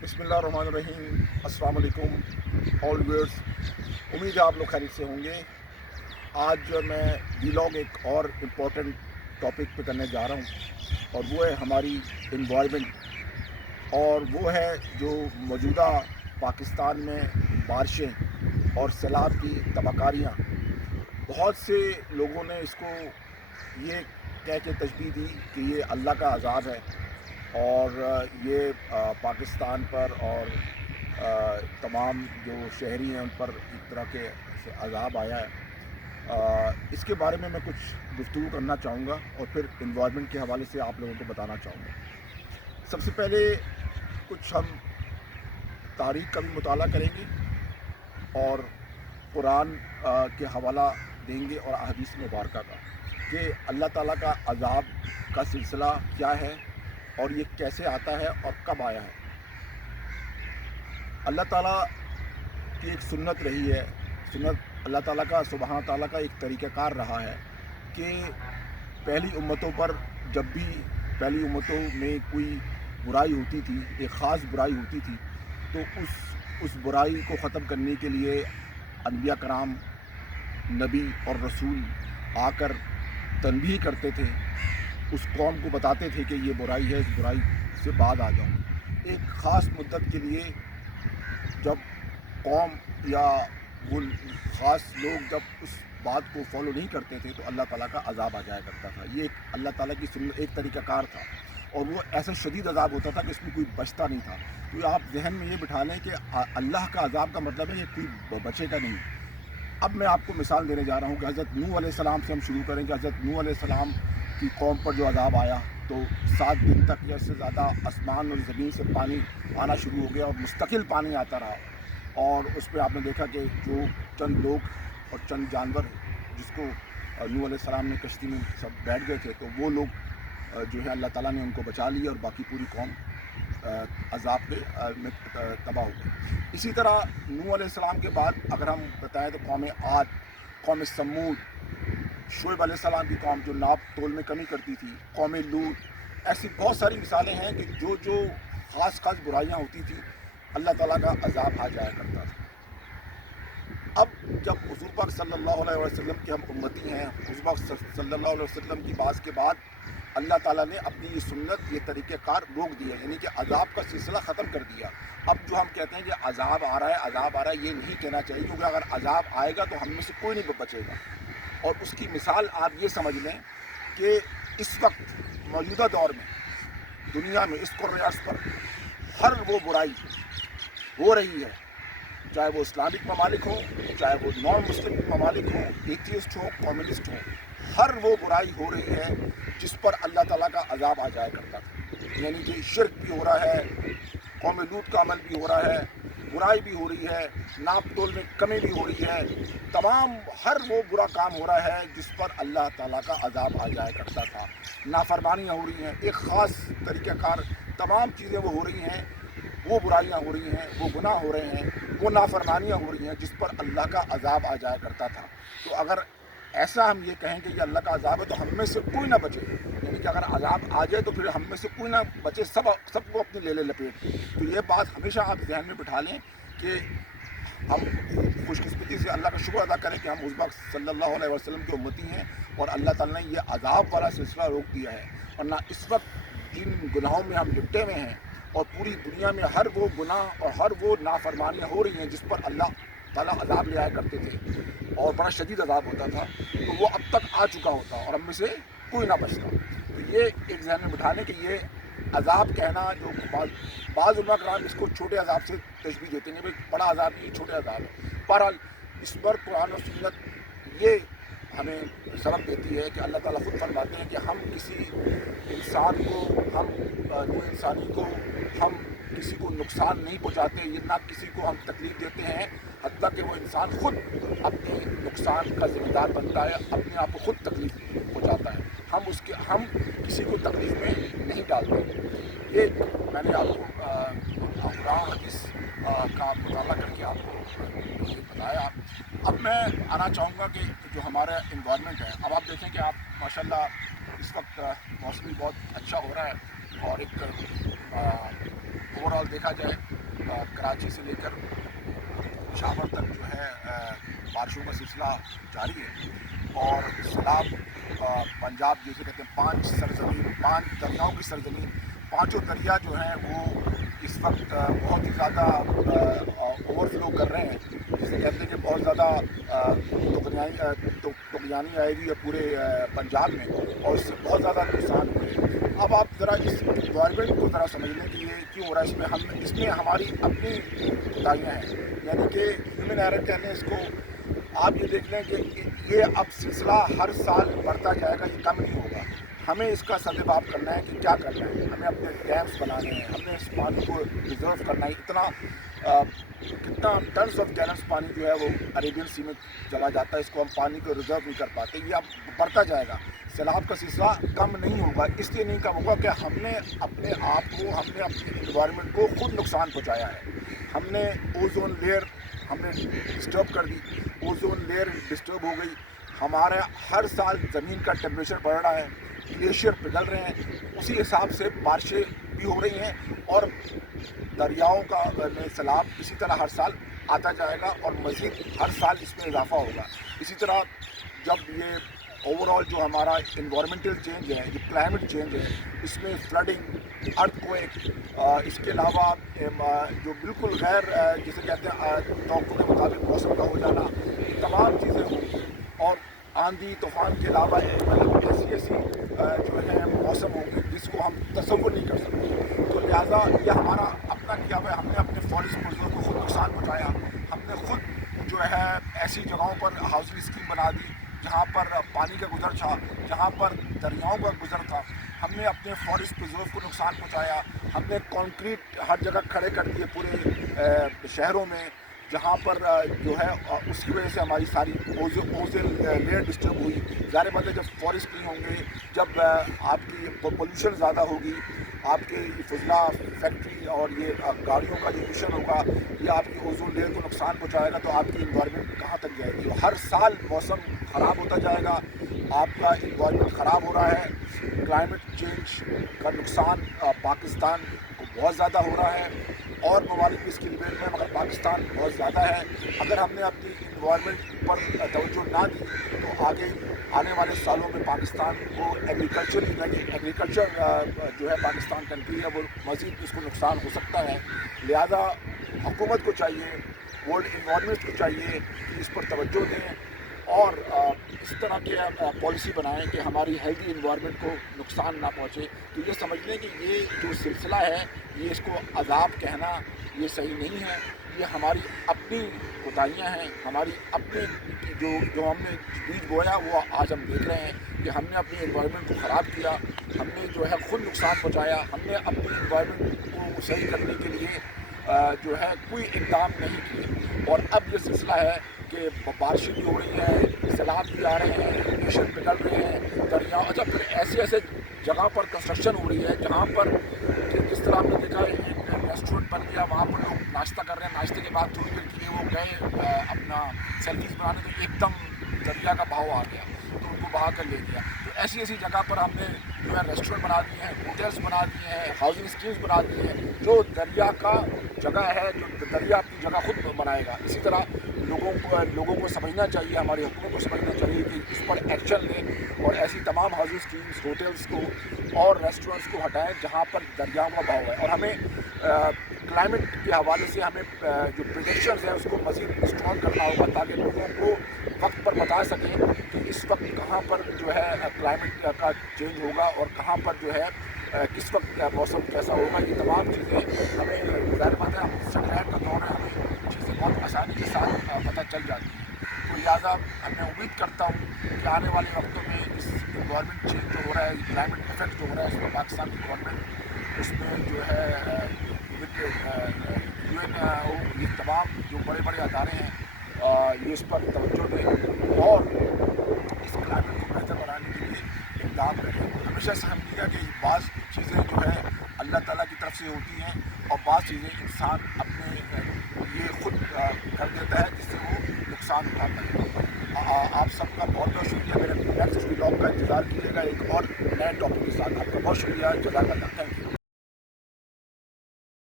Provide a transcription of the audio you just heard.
बिस्मिल्लाहिर्रहमानिर्रहीम। अस्सलाम वालेकुम ऑल व्यूअर्स। उम्मीद है आप लोग खैरियत से होंगे। आज जो मैं व्लॉग एक और इम्पोर्टेंट टॉपिक पे करने जा रहा हूँ और वो है हमारी इन्वायरमेंट। और वो है जो मौजूदा पाकिस्तान में बारिशें और सैलाब की तबाहकारियाँ। बहुत से लोगों ने इसको ये कह के तशबीह दी कि ये अल्लाह का अज़ाब है और ये पाकिस्तान पर और तमाम जो शहरी हैं उन पर एक तरह के अज़ाब आया है। इसके बारे में मैं कुछ गुफ्तगू करना चाहूँगा और फिर इन्वायरमेंट के हवाले से आप लोगों को बताना चाहूँगा। सबसे पहले कुछ हम तारीख़ का भी मुताला करेंगे और कुरान के हवाला देंगे और अहदीस मुबारका का कि अल्लाह ताला का अज़ाब का सिलसिला क्या है और ये कैसे आता है और कब आया है। अल्लाह ताला की एक सुन्नत रही है, सुन्नत अल्लाह ताला का सुबहान ताला का एक तरीक़ाकार रहा है कि पहली उम्मतों पर जब भी पहली उम्मतों में कोई बुराई होती थी, एक ख़ास बुराई होती थी, तो उस बुराई को ख़त्म करने के लिए अनबिया कराम, नबी और रसूल आकर तनबीह करते थे, उस कौम को बताते थे कि ये बुराई है, इस बुराई से बाज आ जाओ। एक ख़ास मुद्दत के लिए जब कौम या वो ख़ास लोग जब उस बात को फॉलो नहीं करते थे तो अल्लाह ताला का अज़ाब आ जाया करता था। ये एक अल्लाह ताला की सुन्नत, एक तरीक़ाकार था और वो ऐसा शदीद अज़ाब होता था कि इसमें कोई बचता नहीं था। तो आप जहन में ये बिठा लें कि अल्लाह का अज़ाब का मतलब है कि कोई बचेगा नहीं। अब मैं आपको मिसाल देने जा रहा हूँ कि हज़रत नूह अलैहिस्सलाम से हम शुरू करेंगे। हज़रत नूह अलैहिस्सलाम की कौम पर जो अज़ाब आया तो 7 दिन तक या इससे ज़्यादा आसमान और ज़मीन से पानी आना शुरू हो गया और मुस्तकिल पानी आता रहा। और उस पर आपने देखा कि जो चंद लोग और चंद जानवर जिसको नूह अलैहिस्सलाम ने कश्ती में सब बैठ गए थे, तो वो लोग जो है अल्लाह ताला ने उनको बचा लिया और बाकी पूरी कौम अज़ाब में तबाह हो गई। इसी तरह नूह अलैहिस्सलाम के बाद अगर हम बताएं तो कौम आद, कौम समूद, शुएब अलैहिस्सलाम की कौम जो नाप तोल में कमी करती थी, कौम लूत, ऐसी बहुत सारी मिसालें हैं कि जो ख़ास बुराइयाँ होती थी अल्लाह ताला का अज़ाब आ जाया करता था। अब जब हुज़ूर पाक सल्लल्लाहु अलैहि वसल्लम के हम उम्मती हैं, हुज़ूर पाक सल्लल्लाहु अलैहि वसल्लम की बात के बाद अल्लाह ताला ने अपनी ये सुन्नत, ये तरीक़ेकार रोक दिया, यानी कि अज़ाब का सिलसिला ख़त्म कर दिया। अब जो हम कहते हैं कि अज़ाब आ रहा है, अज़ाब आ रहा है, ये नहीं कहना चाहिए, क्योंकि अगर अज़ाब आएगा तो हम में से कोई नहीं बचेगा। और उसकी मिसाल आप ये समझ लें कि इस वक्त मौजूदा दौर में दुनिया में इस कुर्रास पर हर वो बुराई हो रही है, चाहे वो इस्लामिक ममालिक हो, चाहे वो नॉन मुस्लिम ममालिक हो, एथियस्ट हो, कम्युनिस्ट हो, हर वो बुराई हो रही है जिस पर अल्लाह ताला का अज़ाब आ जाया करता था। यानी कि शिर्क भी हो रहा है, कौम लूत का अमल भी हो रहा है, बुराई भी हो रही है, नाप तोल में कमी भी हो रही है, तमाम हर वो बुरा काम हो रहा है जिस पर अल्लाह ताला का अज़ाब आ जाया करता था। नाफरमानियाँ हो रही हैं, एक ख़ास तरीक़ाकार तमाम चीज़ें वो हो रही हैं, वो बुराइयाँ हो रही हैं, वो गुनाह हो रहे हैं, वो नाफरमानियाँ हो रही हैं जिस पर अल्लाह का अज़ाब आ जाया करता था। तो अगर ऐसा हम ये कहें कि ये अल्लाह का अज़ाब है तो हम में से कोई ना बचे, यानी कि अगर अज़ाब आ जाए तो फिर हम में से कोई ना बचे, सबको अपनी ले लपेट। तो ये बात हमेशा आप ध्यान में बिठा लें कि हम खुशकिस्मती से अल्लाह का शुक्र अदा करें कि हम उस वक्त सल्लल्लाहु अलैहि वसल्लम की उम्मती हैं और अल्लाह ताला ने ये अज़ाब वाला सिलसिला रोक दिया है। वरना इस वक्त जिन गुनाहों में हम लिपटे हुए हैं और पूरी दुनिया में हर वो गुनाह और हर वो नाफरमानियाँ हो रही हैं जिस पर अल्लाह ताला अज़ाब ले आया करते थे और बड़ा शदीद अज़ाब होता था, तो वो अब तक आ चुका होता और हम में से कोई ना बचता। तो ये एक ज़हन में बिठा लें कि ये अज़ाब कहना जो बाज़ उलमा कराम इसको छोटे अज़ाब से तशबीह देते हैं, भाई बड़ा अज़ाब नहीं, छोटे अज़ाब है। बहरहाल इस पर कुरान और सुन्नत ये हमें सबक देती है कि अल्लाह ताला खुद फरमाते हैं कि हम किसी इंसान को, हम इंसानी को हम किसी को नुकसान नहीं पहुंचाते, ये ना किसी को हम तकलीफ़ देते हैं, हत्ता कि वो इंसान खुद अपने नुकसान का ज़िम्मेदार बनता है, अपने आप को खुद तकलीफ़ पहुंचाता है। हम किसी को तकलीफ़ में नहीं डालते। ये मैंने आपको कुरान हदीस का मुताला करके आपको ये बताया। अब मैं आना चाहूँगा कि जो हमारा इन्वायरमेंट है, अब आप देखें कि आप माशाल्लाह इस वक्त मौसम बहुत अच्छा हो रहा है और एक اوورآل دیکھا جائے کراچی سے لے کر پشاور تک جو ہے بارشوں کا سلسلہ جاری ہے، اور سیلاب پنجاب جسے کہتے ہیں 5 دریاؤں کی سرزمین، پانچوں دریا جو ہیں وہ اس وقت بہت ہی زیادہ اوور فلو کر رہے ہیں، جسے کہتے ہیں کہ بہت زیادہ طغیانی آئے گی پورے پنجاب میں، اور اس سے بہت زیادہ نقصان ہوئے۔ اب آپ ذرا اس انوائرمنٹ کو ذرا سمجھ لیں کہ یہ کیوں ہو رہا ہے، اس میں ہماری اپنی کوتاہیاں ہیں، یعنی کہ ہیومن ایرر کہتے ہیں اس کو۔ آپ یہ دیکھ لیں کہ یہ اب سلسلہ ہر سال بڑھتا جائے گا، یہ کم نہیں ہوگا۔ ہمیں اس کا سدباب کرنا ہے کہ کیا کرنا ہے، ہمیں اپنے ڈیمس بنانے ہیں، ہمیں اس پانی کو ریزرو کرنا ہے۔ کتنا ٹنس آف گیلنس پانی جو ہے وہ عربین سی میں چلا جاتا ہے، اس کو ہم پانی کو ریزرو نہیں کر پاتے، یہ اب بڑھتا جائے گا۔ سیلاب کا سلسلہ کم نہیں ہوگا، اس لیے نہیں کم ہوگا کہ ہم نے اپنے آپ کو، ہم نے اپنے انوائرمنٹ کو خود نقصان پہنچایا ہے۔ ہم نے اوزون لیئر ہم نے ڈسٹرب کر دی، اوزون لیئر ڈسٹرب ہو گئی، ہمارا ہر سال زمین کا ٹیمپریچر بڑھ رہا ہے، گلیشیئر پگھل رہے ہیں، اسی حساب سے بارشیں بھی ہو رہی ہیں، اور دریاؤں کا سیلاب اسی طرح ہر سال آتا جائے گا، اور مزید ہر سال اس میں اضافہ ہوگا۔ اسی طرح جب یہ اوورآل جو ہمارا انوائرمنٹل چینج ہے، یہ کلائمیٹ چینج ہے، اس میں فلڈنگ، ارتھ کویک، اس کے علاوہ جو بالکل غیر جسے کہتے ہیں توقع کے مطابق موسم کا ہو جانا، یہ تمام چیزیں ہوں گی، اور آندھی طوفان کے علاوہ ایسی جو ہے موسم ہوں گے جس کو ہم تصور نہیں کر سکتے۔ تو لہٰذا یہ ہمارا اپنا کیا ہوا ہے، ہم نے اپنے فارسٹ پروڈیوسر کو خود نقصان پہنچایا، ہم نے خود جو ہے ایسی جگہوں پر ہاؤسنگ اسکیم بنا دی جہاں پر پانی کا گزر تھا، جہاں پر دریاؤں کا گزر تھا، ہم نے اپنے فارسٹ پریزرو کو نقصان پہنچایا، ہم نے کنکریٹ ہر جگہ کھڑے کر دیے پورے شہروں میں، جہاں پر جو ہے اس کی وجہ سے ہماری ساری اوزون لیئر ڈسٹرب ہوئی۔ ظاہر بات ہے جب فارسٹ نہیں ہوں گے، جب آپ کی پولوشن زیادہ ہوگی، آپ کے فضلہ فیکٹری اور یہ گاڑیوں کا جو ایمیشن ہوگا، یہ آپ کی اوزون لیئر کو نقصان پہنچائے گا، تو آپ کی انوائرمنٹ کہاں تک جائے گی؟ ہر سال موسم خراب ہوتا جائے گا، آپ کا انوائرمنٹ خراب ہو رہا ہے، کلائمیٹ چینج کا نقصان پاکستان کو بہت زیادہ ہو رہا ہے، اور ممالک بھی اس کی ڈبیٹ میں، مگر پاکستان بہت زیادہ ہے۔ اگر ہم نے اپنی انوائرمنٹ پر توجہ نہ دی تو آنے والے سالوں میں پاکستان کو ایگریکلچر جو ہے پاکستان کنٹری ہے وہ مزید اس کو نقصان ہو سکتا ہے۔ لہذا حکومت کو چاہیے، ورلڈ انوائرمنٹ کو چاہیے کہ اس پر توجہ دیں، اور اس طرح کی پالیسی بنائیں کہ ہماری ہیلدی انوائرمنٹ کو نقصان نہ پہنچے۔ تو یہ سمجھ لیں کہ یہ جو سلسلہ ہے، یہ اس کو عذاب کہنا یہ صحیح نہیں ہے، یہ ہماری اپنی کوتاہیاں ہیں، ہماری اپنی جو ہم نے بیج بویا وہ آج ہم دیکھ رہے ہیں کہ ہم نے اپنی انوائرمنٹ کو خراب کیا، ہم نے جو ہے خود نقصان پہنچایا، ہم نے اپنی انوائرمنٹ کو صحیح کرنے کے لیے جو ہے کوئی اقدام نہیں کیے، اور اب یہ سلسلہ ہے کہ بارشیں بھی ہو رہی ہیں، سیلاب بھی آ رہے ہیں، گلیشیئر پگھل رہے ہیں، دریا، اچھا پھر ایسے جگہ پر کنسٹرکشن ہو رہی ہے جہاں پر جس طرح ہم نے دیکھا ایک ریسٹورینٹ بن گیا، وہاں پر لوگ ناشتہ کر رہے ہیں، ناشتے کے بعد تھوڑی دیر کے لیے وہ گئے اپنا سیلفیز بنانے، تو ایک دم دریا کا بہاؤ آ گیا تو ان کو بہا کر لے گیا۔ تو ایسی جگہ پر ہم نے جو ہے ریسٹورینٹ بنا دیے ہیں، ہوٹلس بنا دیے ہیں، ہاؤسنگ اسکیمز بنا دی ہیں، جو دریا کا جگہ ہے، جو دریا اپنی جگہ خود بنائے گا۔ اسی طرح لوگوں کو سمجھنا چاہیے، ہماری حکومت کو سمجھنا چاہیے کہ اس پر ایکشن لیں، اور ایسی تمام ہاؤسنگ اسکیمز، ہوٹلس کو اور ریسٹورینٹس کو ہٹائیں جہاں پر دریاؤں کا بہاؤ ہے، اور ہمیں کلائمیٹ کے حوالے سے ہمیں جو پریڈکشنز ہیں اس کو مزید اسٹرانگ کرنا ہوگا، تاکہ لوگوں کو وقت پر بتا سکیں کہ اس وقت کہاں پر جو ہے کلائمیٹ کا چینج ہوگا، اور کہاں پر جو ہے کس وقت موسم کیسا ہوگا۔ یہ تمام چیزیں ہمیں ظاہر بات ہے، سیٹلائٹ کا دور ہے، ہمیں چیزیں بہت آسانی کے ساتھ پتہ چل جاتی ہیں۔ تو لہٰذا میں امید کرتا ہوں کہ آنے والے وقتوں میں اس انوائرمنٹ چینج جو ہو رہا ہے، کلائمیٹ افیکٹ جو ہو رہا ہے، اس میں پاکستان کی گورنمنٹ، اس میں جو ہے UN یہ تمام جو بڑے ادارے ہیں، یہ اس پر توجہ دیں، اور اس کلائمیٹ کو بہتر بنانے کے لیے اقدام کریں۔ ہمیشہ سے ہم کیا کہ بعض چیزیں جو ہے اللہ تعالیٰ کی طرف سے ہوتی ہیں، اور بعض چیزیں انسان اپنے یہ خود کر دیتا ہے، جس سے وہ نقصان اٹھاتا ہے۔ آپ سب کا بہت شکریہ، میرے نیکسٹ ولاگ کا انتظار کیجیے گا ایک اور نئے ٹاپک کے ساتھ۔ آپ کا بہت شکریہ، جزاک اللہ، تھینک یو۔